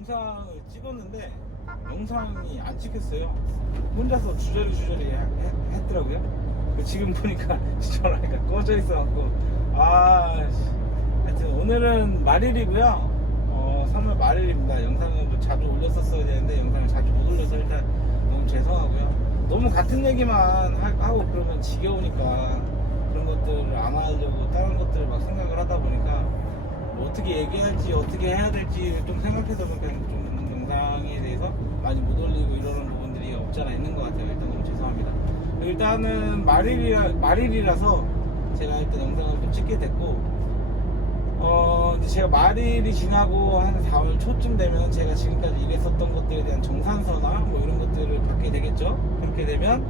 영상을 찍었는데 영상이 안 찍혔어요. 혼자서 주저리 했더라고요. 지금 보니까 전화가 꺼져 있어갖고 하여튼 오늘은 말일이고요. 3월 말일입니다. 영상을 뭐 자주 올렸었어야 되는데 영상을 자주 못 올려서 일단 너무 죄송하고요. 너무 같은 얘기만 하고 그러면 지겨우니까 그런 것들을 안 하려고 다른 것들을 막 생각을 하다 보니까 뭐 어떻게 얘기할지 어떻게 해야 될지 좀 생각해서 그냥 좀 영상에 대해서 많이 못 올리고 이러는 부분들이 없지 않아 있는 것 같아요. 일단 너무 죄송합니다. 일단은 말일이라서 제가 일단 영상을 또 찍게 됐고 이제 제가 말일이 지나고 한 4월 초쯤 되면 제가 지금까지 일했었던 것들에 대한 정산서나 뭐 이런 것들을 받게 되겠죠. 그렇게 되면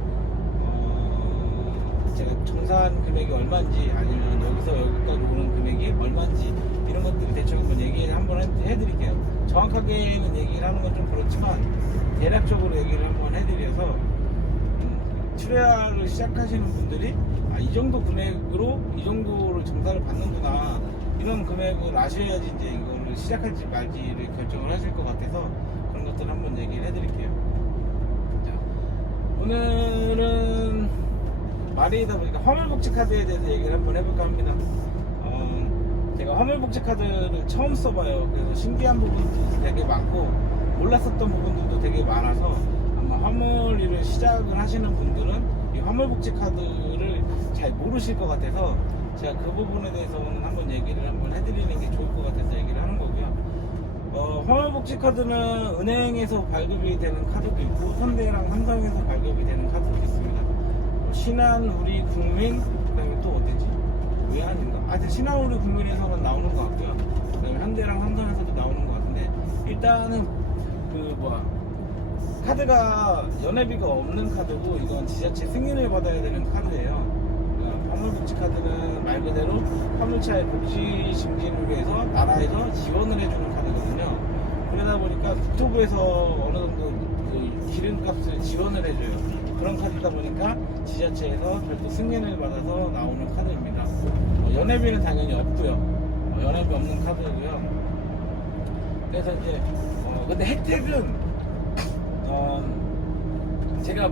제가 정산 금액이 얼마인지 아니면 여기서 여기까지 오는 금액이 얼마인지 이런 것들을 대충 한번 얘기를 한번 해드릴게요. 정확하게는 얘기를 하는 건 좀 그렇지만 대략적으로 얘기를 한번 해드려서 출애화를 시작하시는 분들이 이 정도 금액으로 이 정도를 정산을 받는구나 이런 금액을 아셔야지 이제 이거를 시작할지 말지를 결정을 하실 것 같아서 그런 것들 한번 얘기를 해드릴게요. 자, 오늘은 말이다 보니까 화물복지 카드에 대해서 얘기를 한번 해볼까 합니다. 제가 화물복지 카드를 처음 써봐요. 그래서 신기한 부분도 되게 많고 몰랐었던 부분들도 되게 많아서 아마 화물 일을 시작을 하시는 분들은 이 화물복지 카드를 잘 모르실 것 같아서 제가 그 부분에 대해서는 한번 얘기를 한번 해드리는 게 좋을 것 같아서 얘기를 하는 거고요. 화물복지 카드는 은행에서 발급이 되는 카드도 있고 현대랑 삼성에서 발급이 되는 카드도 있습니다. 신한, 우리국민, 그 다음에 또 어디지? 외환인가? 하여튼 신한, 우리국민에서는 나오는 것 같고요. 그 다음에 현대랑 삼성에서도 나오는 것 같은데 일단은 카드가 연회비가 없는 카드고 이건 지자체 승인을 받아야 되는 카드예요. 화물복지 카드는 말 그대로 화물차의 복지 증진을 위해서 나라에서 지원을 해주는 카드거든요. 그러다 보니까 국토부에서 어느 정도 그 기름값을 지원을 해줘요. 그런 카드다 보니까 지자체에서 별도 승인을 받아서 나오는 카드입니다. 연회비는 당연히 없고요. 연회비 없는 카드고요. 그래서 이제 근데 혜택은 제가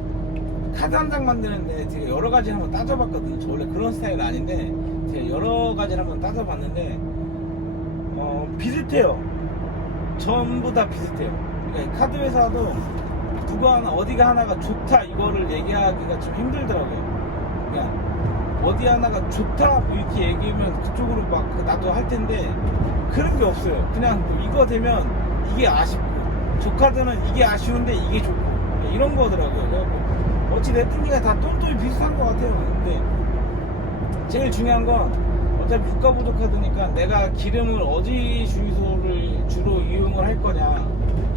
카드 한 장 만드는데 되게 여러 가지 한번 따져봤거든요. 저 원래 그런 스타일은 아닌데 제가 여러 가지를 한번 따져봤는데 비슷해요. 전부 다 비슷해요. 그러니까 카드 회사도 누가 하나 어디가 하나가 좋다 이거를 얘기하기가 좀 힘들더라고요. 그러니까 어디 하나가 좋다 뭐 이렇게 얘기하면 그쪽으로 막 나도 할 텐데 그런 게 없어요. 그냥 뭐 이거 되면 이게 아쉽고 저 카드는 이게 아쉬운데 이게 좋고 이런 거더라고요. 그래갖고 어찌됐든 다 똔똔이 비슷한 것 같아요. 근데 제일 중요한 건 어차피 국가보조 카드니까 내가 기름을 어디 주유소를 주로 이용을 할 거냐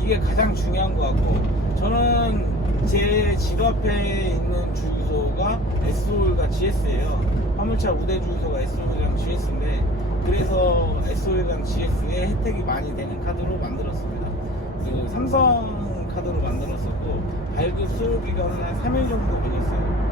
이게 가장 중요한 것 같고 저는 제 집 앞에 있는 주유소가 S오일과 GS예요. 화물차 우대 주유소가 S오일이랑 GS인데 그래서 S오일이랑 GS에 혜택이 많이 되는 카드로 만들었습니다. 그 삼성 카드로 만들었었고 발급 수요 기간은 한 3일 정도 걸렸어요.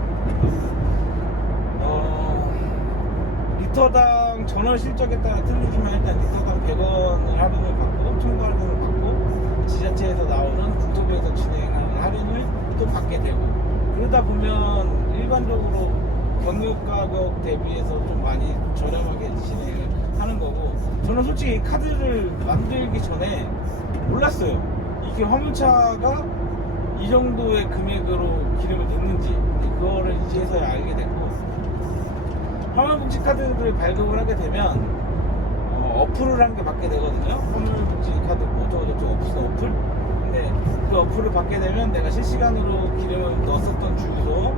리터당 전월 실적에 따라 틀리지만 일단 리터당 100원을 할인을 받고 첨부 할인을 받고 지자체에서 나오는 국토부에서 진행하는 할인을 또 받게 되고 그러다 보면 일반적으로 경유 가격 대비해서 좀 많이 저렴하게 진행을 하는 거고 저는 솔직히 카드를 만들기 전에 몰랐어요. 이게 화물차가 이 정도의 금액으로 기름을 넣는지 그거를 이제서야 알게 됐고 화물복지 카드를 발급을 하게 되면 어플을 한 개 받게 되거든요. 화물복지 카드 어쩌고저쩌고 어플 근데 그 어플을 받게 되면 내가 실시간으로 기름을 넣었었던 주유소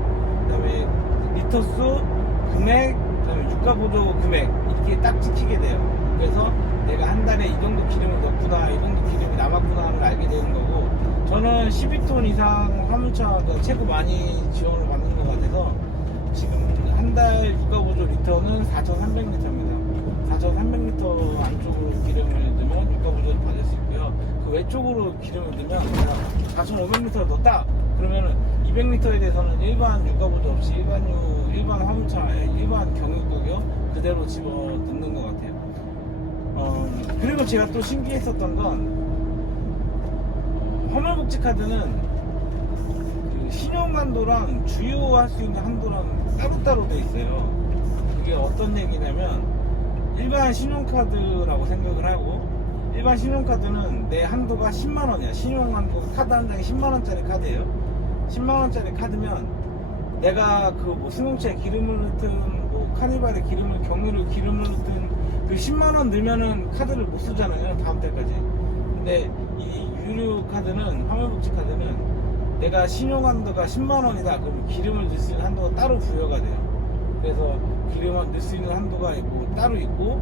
그 다음에 리터수 금액 그 다음에 유가보조 금액 이렇게 딱 찍히게 돼요. 그래서 내가 한 달에 이 정도 기름을 넣었구나 이 정도 기름이 남았구나를 알게 되는 거고 저는 12톤 이상 화물차가 최고 많이 지원을 받는 것 같아서 지금 한 달 유가보조 리터는 4,300리터입니다. 4,300리터 안쪽으로 기름을 넣으면 유가보조를 받을 수 있고요. 그 외쪽으로 기름을 넣으면 4,500리터를 넣었다 그러면은 200리터에 대해서는 일반 유가보조 없이 일반 화물차에 일반 경유 가격 그대로 집어 넣는 것 같아요. 그리고 제가 또 신기했었던 건 화물복지 카드는 그 신용한도랑 주유할 수 있는 한도랑 따로따로 돼 있어요. 그게 어떤 얘기냐면 일반 신용카드라고 생각을 하고, 일반 신용카드는 내 한도가 10만원이야. 신용한도 카드 한 장에 10만원짜리 카드예요. 10만원짜리 카드면 내가 그 뭐 승용차에 기름을 넣든 뭐 카니발에 경유를 기름을 넣든 그 10만원 넣으면은 카드를 못 쓰잖아요, 다음 달까지. 근데 이 유료 카드는, 화물복지 카드는 내가 신용한도가 10만원이다 그러면 기름을 넣을 수 있는 한도가 따로 부여가 돼요. 그래서 기름을 넣을 수 있는 한도가 있고 따로 있고,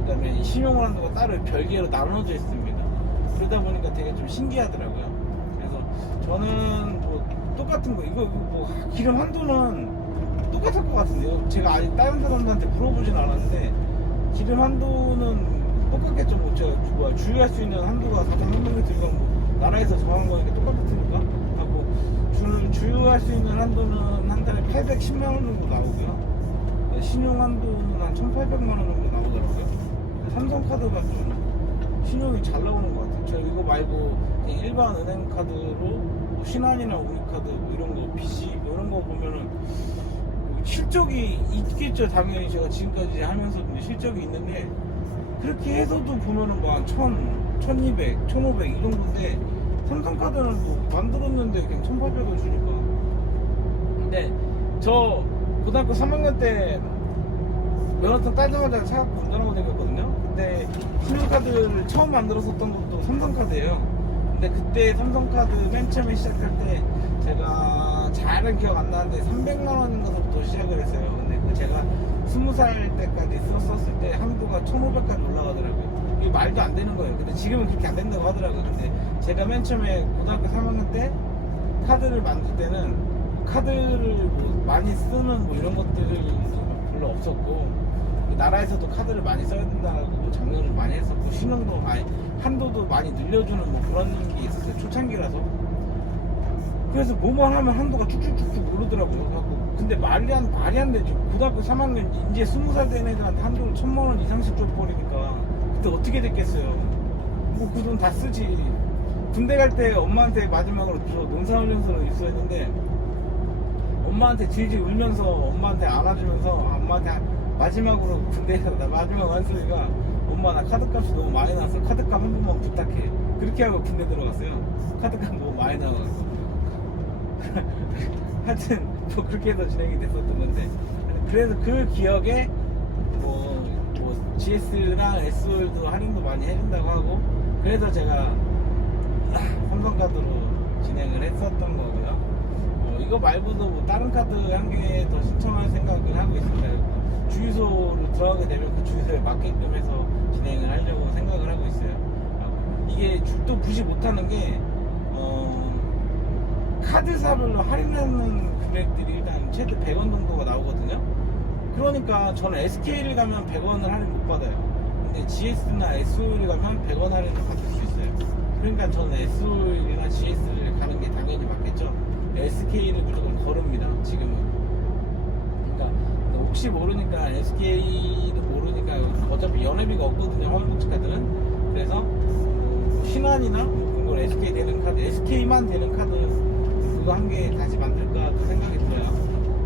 그 다음에 신용을 한도가 따로 별개로 나눠져 있습니다. 그러다 보니까 되게 좀 신기하더라고요. 그래서 저는 뭐 똑같은 거, 이거 뭐 기름 한도는 똑같을 것 같은데요. 제가 아직 다른 사람들한테 물어보진 않았는데 기름 한도는 똑같겠죠. 뭐 제가 주유할 수 있는 한도가 4,300리터 이건 뭐 나라에서 정한 거니까 똑같을 테니까 하고, 주유할 수 있는 한도는 한 달에 810만 원 정도 나오고요. 신용 한도는 한 1,800만 원 정도 나오더라고요. 삼성카드가 좀 신용이 잘 나오는 것 같아요. 저 이거 말고 그냥 일반 은행 카드로 뭐 신한이나 우리카드 뭐 이런 거, BC 뭐 이런 거 보면은 실적이 있겠죠. 당연히 제가 지금까지 하면서 실적이 있는데 그렇게 해서도 보면은 뭐 한 1,200, 1,500 이 정도인데 삼성카드는 뭐 만들었는데 그냥 1,800원 주니까. 근데 저 고등학교 3학년 때 면허증 따자마자 차 갖고 운전하고 다녔거든요. 근데 신용카드를 처음 만들었었던 것도 삼성카드예요. 근데 그때 삼성카드 맨 처음에 시작할 때 제가 잘은 기억 안 나는데 300만 원인가부터 시작을 했어요. 근데 그 제가 20살 때까지 썼을 때 한도가 1,500까지 올라가더라고요. 이게 말도 안 되는 거예요. 근데 지금은 그렇게 안 된다고 하더라고요. 근데 제가 맨 처음에 고등학교 3학년 때 카드를 만들 때는 카드를 뭐 많이 쓰는 뭐 이런 것들이 별로 없었고, 나라에서도 카드를 많이 써야 된다고 장려를 많이 했었고, 신용도 한도도 많이 늘려주는 뭐 그런 게 있었어요. 초창기라서. 그래서 뭐만 하면 한도가 쭉쭉쭉쭉 오르더라고요. 근데 말이 안 되지. 고등학교 3학년 이제 20살 된 애들한테 한도를 1,000만 원 이상씩 줘버리니까 그때 어떻게 됐겠어요. 뭐 그 돈 다 쓰지. 군대 갈 때 엄마한테 마지막으로 농사훈련소를 입소했는데 엄마한테 질질 울면서 엄마한테 안아주면서 엄마한테 마지막으로 군대에서 나 마지막 완소리가 엄마 나 카드값이 너무 많이 나서 카드값 한 번만 부탁해. 그렇게 하고 군대 들어갔어요. 카드값 너무 많이 나와서. 하여튼 뭐 그렇게 해서 진행이 됐었던 건데, 그래서 그 기억에 뭐 GS랑 SOL도 할인도 많이 해준다고 하고, 그래서 제가 삼성카드로 진행을 했었던 거고요. 이거 말고도 뭐 다른 카드 한 개 더 신청할 생각을 하고 있습니다. 주유소로 들어가게 되면 그 주유소에 맞게끔 해서 진행을 하려고 생각을 하고 있어요. 이게 또 굳이 못하는 게 카드사별로 할인하는 금액들이 일단 최대 100원 정도가 나오거든요. 그러니까 저는 SK를 가면 100원을 할인 못 받아요. 근데 GS나 SO를 가면 100원 할인을 받을 수 있어요. 그러니까 저는 SO나 GS를 가는 게 당연히 맞겠죠. SK를 무조건 거릅니다, 지금은. 그러니까 혹시 모르니까 SK도 모르니까 어차피 연회비가 없거든요, 화물복지 카드는. 그래서 신한이나 그걸 SK 되는 카드, SK만 되는 카드 그거 한 개 다시 만들까 그 생각이 들어요.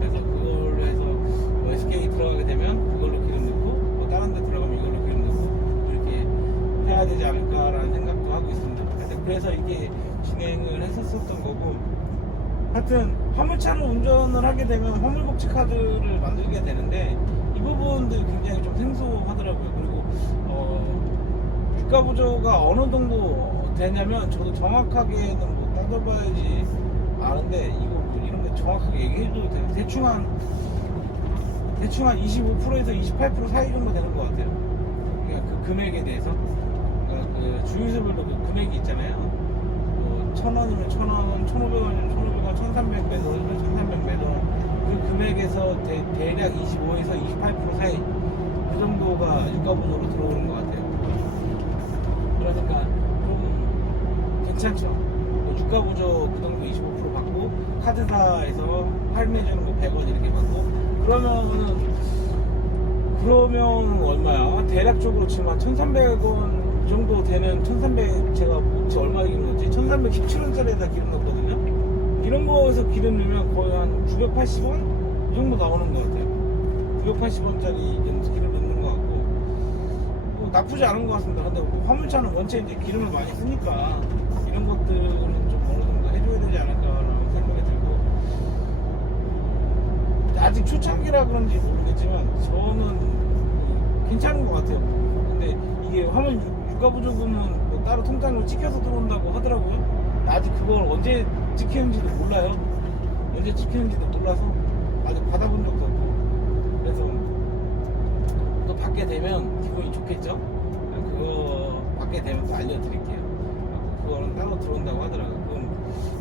그래서 그걸로 해서 뭐 SK 들어가게 되면 그걸로 기름 넣고, 뭐 다른 데 들어가면 이걸로 기름 넣고 이렇게 해야 되지 않을까라는 생각도 하고 있습니다. 그래서 이게 진행을 했었던 거고, 하여튼 화물차를 운전을 하게 되면 화물복지 카드를 만들게 되는데 이 부분들이 굉장히 좀 생소하더라고요. 그리고 주가보조가 어느 정도 되냐면 저도 정확하게는 뭐 따져봐야지 아는데, 이거 뭐 이런 거 정확하게 얘기해줘도 되는, 대충 한 25%에서 28% 사이 정도 되는 것 같아요. 그러니까 그 금액에 대해서. 그러니까 그 주유소별로 그 금액이 있잖아요. 뭐 1,000원이면 1,000원, 1,500원이면 1,500원, 1,300 매도면 1,300 매도. 그 금액에서 대략 25에서 28% 사이 그 정도가 유가보조로 들어오는 것 같아요. 그러니까 좀 괜찮죠. 유가보조 그 정도 25% 받고, 카드사에서 할인해주는 거 100원 이렇게 받고, 그러면 얼마야? 대략적으로 지금 한 1,300원 이 정도 되는 1300, 제가 저 얼마 기름 넣었지? 1317원짜리에다 기름 넣었거든요. 이런 거에서 기름 넣으면 거의 한 980원? 이 정도 나오는 것 같아요. 980원짜리 기름 넣는 것 같고, 뭐 나쁘지 않은 것 같습니다. 근데 뭐 화물차는 원체 이제 기름을 많이 쓰니까 이런 것들은 좀 어느 정도 해줘야 되지 않을까라는 생각이 들고, 아직 초창기라 그런지 모르겠지만 저는 괜찮은 것 같아요. 근데 이게 화물 유가 보조금은 뭐 따로 통장으로 찍혀서 들어온다고 하더라고요. 아직 그걸 언제 찍히는지도 몰라요. 언제 찍히는지도 몰라서 아직 받아본 적도 없고, 그래서 또 받게 되면 기분이 좋겠죠. 그거 받게 되면 또 알려드릴게요. 그거는 따로 들어온다고 하더라고요. 그건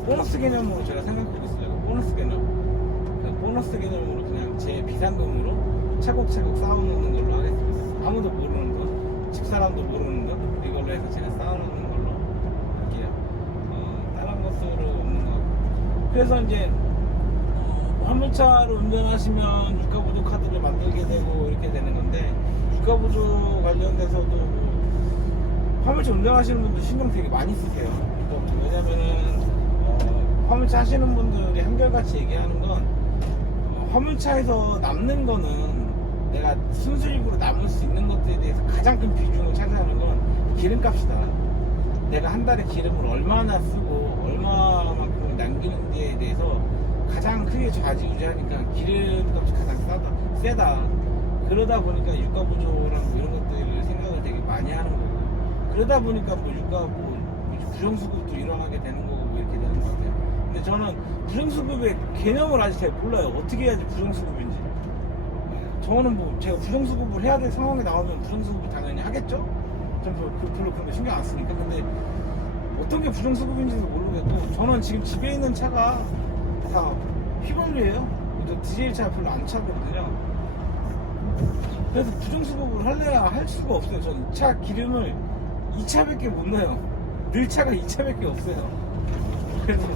보너스 개념으로 제가 생각하고 있어요. 보너스 개념. 보너스 개념으로 그냥 제 비상금으로 차곡차곡 쌓아놓는 걸로 하겠습니다. 아무도 모르는 거, 집사람도 모르는 거, 이걸로 해서 제가 쌓아놓는 걸로 할게요. 다른 것들은 없는 것 같고. 그래서 이제 화물차로 운전하시면 유가보조 카드를 만들게 되고 이렇게 되는 건데, 유가보조 관련돼서도 화물차 운전하시는 분들 신경 되게 많이 쓰세요. 왜냐면은 화물차 하시는 분들이 한결같이 얘기하는 건, 화물차에서 남는 거는 내가 순수익으로 남을 수 있는 것들에 대해서 가장 큰 비중을 차지하는 건 기름값이다. 내가 한 달에 기름을 얼마나 쓰고 얼마만큼 남기는지에 대해서 가장 크게 좌지우지하니까 기름값이 가장 세다. 그러다 보니까 유가보조랑 이런 것들을 생각을 되게 많이 하는 거고, 그러다 보니까 뭐 유가 부정수급도 일어나게 되는 거고 뭐 이렇게 되는 것 같아요. 근데 저는 부정수급의 개념을 아직 잘 몰라요. 어떻게 해야지 부정수급인지. 저는 뭐 제가 부정수급을 해야 될 상황이 나오면 부정수급을 당연히 하겠죠? 전 별로 그런 거 신경 안 쓰니까. 근데 어떤 게 부정수급인지도 모르겠고, 저는 지금 집에 있는 차가 다 휘발유예요. 디젤 차 별로 안 차거든요. 그래서 부정수급을 할래야 할 수가 없어요. 저는 차 기름을 2차밖에 못 넣어요. 늘 차가 2차밖에 없어요. 그래서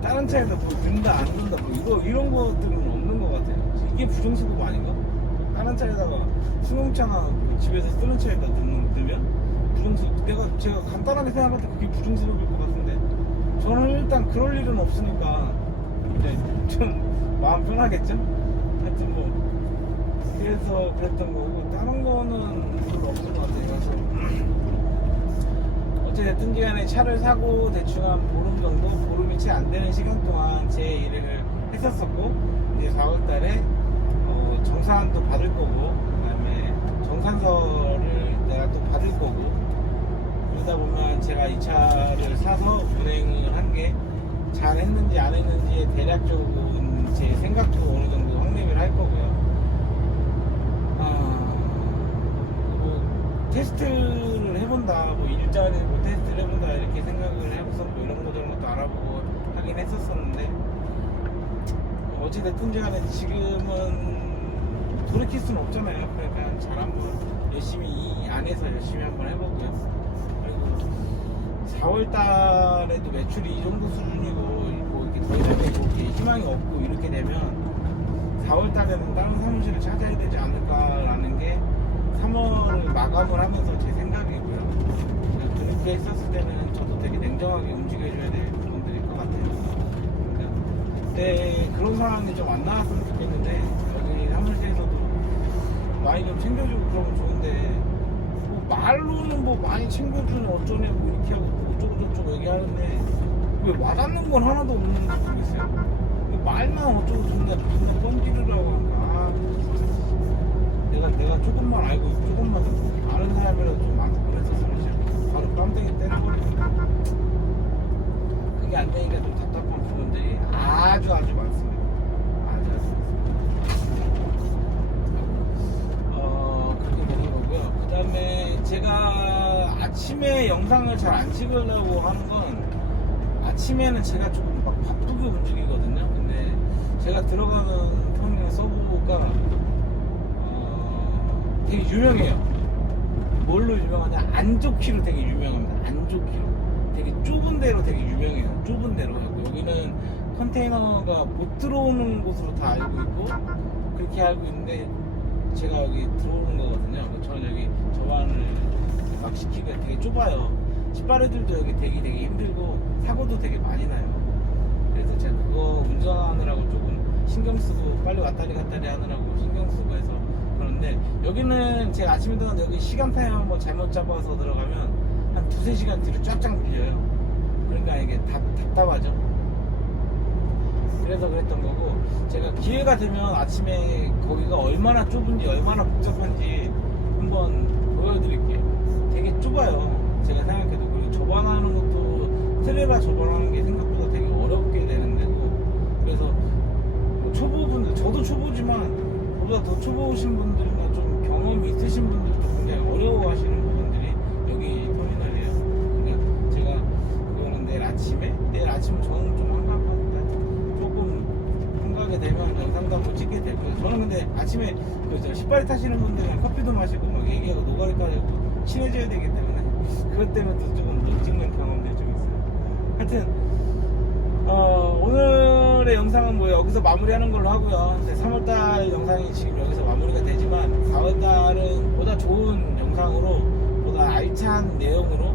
다른 차에다 뭐 넣는다 안 넣는다 뭐 이런 것들은 없는 것 같아요. 이게 부정수급 아닌가? 다른 차에다가 승용차나 뭐 집에서 쓰는 차에다 넣으면 부정수급, 제가 간단하게 생각할 때 그게 부정수급일 것 같은데, 저는 일단 그럴 일은 없으니까 이제 좀 마음 편하겠죠? 하여튼 뭐 그래서 그랬던 거고, 다른 거는 별로 없는 것 같아요. 그래서 어찌됐든지 간에 차를 사고 대충 한 보름 정도, 보름이 채 안 되는 시간 동안 제 일을 했었었고, 이제 4월 달에 정산도 받을 거고, 그 다음에 정산서를 내가 또 받을 거고, 그러다 보면 제가 이 차를 사서 운행을 한 게 잘 했는지 안 했는지에 대략적인 제 생각도 어느 정도 확립을 할 거고요. 뭐 테스트를 해본다, 뭐 일자리 뭐 테스트를 해본다 이렇게 생각을 해서 뭐 이런 거 저런 것도 알아보고 하긴 했었었는데, 어찌됐든지 간에 지금은 돌이킬 수는 없잖아요. 그러니까 잘 한번 열심히 이 안에서 열심히 한번 해보고요. 그리고 4월 달에도 매출이 이 정도 수준이고 뭐 이렇게 더 이상 이렇게 희망이 없고 이렇게 되면 4월 달에는 다른 사무실을 찾아야 되지 않을까라는 게 3월을 마감을 하면서 제 생각이고요. 그렇게 했었을 때는 저도 되게 냉정하게 움직여줘야 될 부분들일 것 같아요. 그러니까 그때 그런 상황이 좀 안 나왔으면 좋겠는데, 여기 사무실에서도 많이 좀 챙겨주고 그러면 좋은데, 뭐 말로는 뭐 많이 챙겨주는 어쩌냐고 이렇게 하고 뭐 어쩌고저쩌고 얘기하는데, 왜 와닿는 건 하나도 없는 거 모르겠어요. 말만 어쩌고 저쩌고 무슨 뻔지르라고 하니까, 내가 조금만 알고 조금만 아는 사람이라도 좀 많고 그랬었으면 이제 바로 깜짝이 때려버리니까, 그게 안 되니까 좀 답답한 부분들이 아주 많습니다. 아주 그렇게 되는 거고요. 그 다음에 제가 아침에 영상을 잘 안 찍으려고 하는 건, 아침에는 제가 조금 막 바쁘게 움직이거든요. 근데 제가 들어가는 평양 서부가 되게 유명해요. 뭘로 유명하냐? 안 좋기로 되게 유명합니다. 안 좋기로. 되게 좁은 데로 되게 유명해요. 좁은 데로. 여기는 컨테이너가 못 들어오는 곳으로 다 알고 있고, 그렇게 알고 있는데, 제가 여기 들어오는 거거든요. 저는 여기 저반을 막 되게 좁아요. 신발애들도 여기 되게 힘들고 사고도 되게 많이 나요. 그래서 제가 그거 운전하느라고 조금 신경 쓰고 빨리 왔다리 갔다리 하느라고 신경 쓰고 해서 그런데 여기는 제가 아침에 들어간 여기 시간타임 뭐 잘못 잡아서 들어가면 한 2-3시간 뒤로 쫙쫙 밀려요. 그러니까 이게 답답하죠. 그래서 그랬던 거고, 제가 기회가 되면 아침에 거기가 얼마나 좁은지 얼마나 복잡한지 한번 보여드릴게요. 되게 좁아요. 제가 생각해도. 그리고 접안하는 것도 트레라 접안하는 게 생각보다 되게 어렵게 되는 데고, 그래서 뭐 초보분들, 저도 초보지만 저보다 더 초보신 분들이나 좀 경험이 있으신 분들도 굉장히 어려워하시는 부분들이 여기 터미널이에요. 그러니까 제가 그거는 내일 아침은 저는 좀 한가하거든요. 조금 한가하게 되면 영상도 한번 찍게 되고요. 저는 근데 아침에 그 신발이 타시는 분들이랑 커피도 마시고 막 얘기하고 노가리 까고 친해져야 되기 때문에 그것 때문에 또 조금 못 찍는 경험들이 좀 있어요. 하여튼 오늘의 영상은 뭐 여기서 마무리하는 걸로 하고요. 3월달 영상이 지금 여기서 마무리가 되지만 4월달은 보다 좋은 영상으로 보다 알찬 내용으로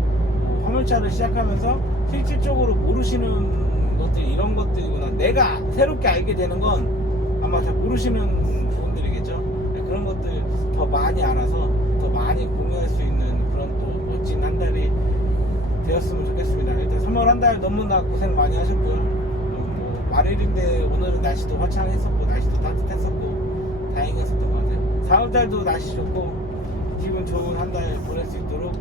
화물차를 시작하면서 실질적으로 모르시는 것들 이런 것들이구나, 내가 새롭게 알게 되는 건 아마 잘 모르시는 부분들이겠죠. 그런 것들 더 많이 알아서 더 많이 공유할 수 있는 그런 또 멋진 한 달이 되었으면 좋겠습니다. 일단 3월 한 달 너무나 고생 많이 하셨고요. 말일인데 오늘은 날씨도 화창했었고 날씨도 따뜻했었고 다행이었었던 것 같아요. 4월달도 날씨 좋고 기분 좋은 한 달 보낼 수 있도록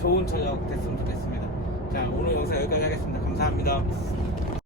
좋은 저녁 됐으면 좋겠습니다. 자, 오늘 영상 여기까지 하겠습니다. 감사합니다.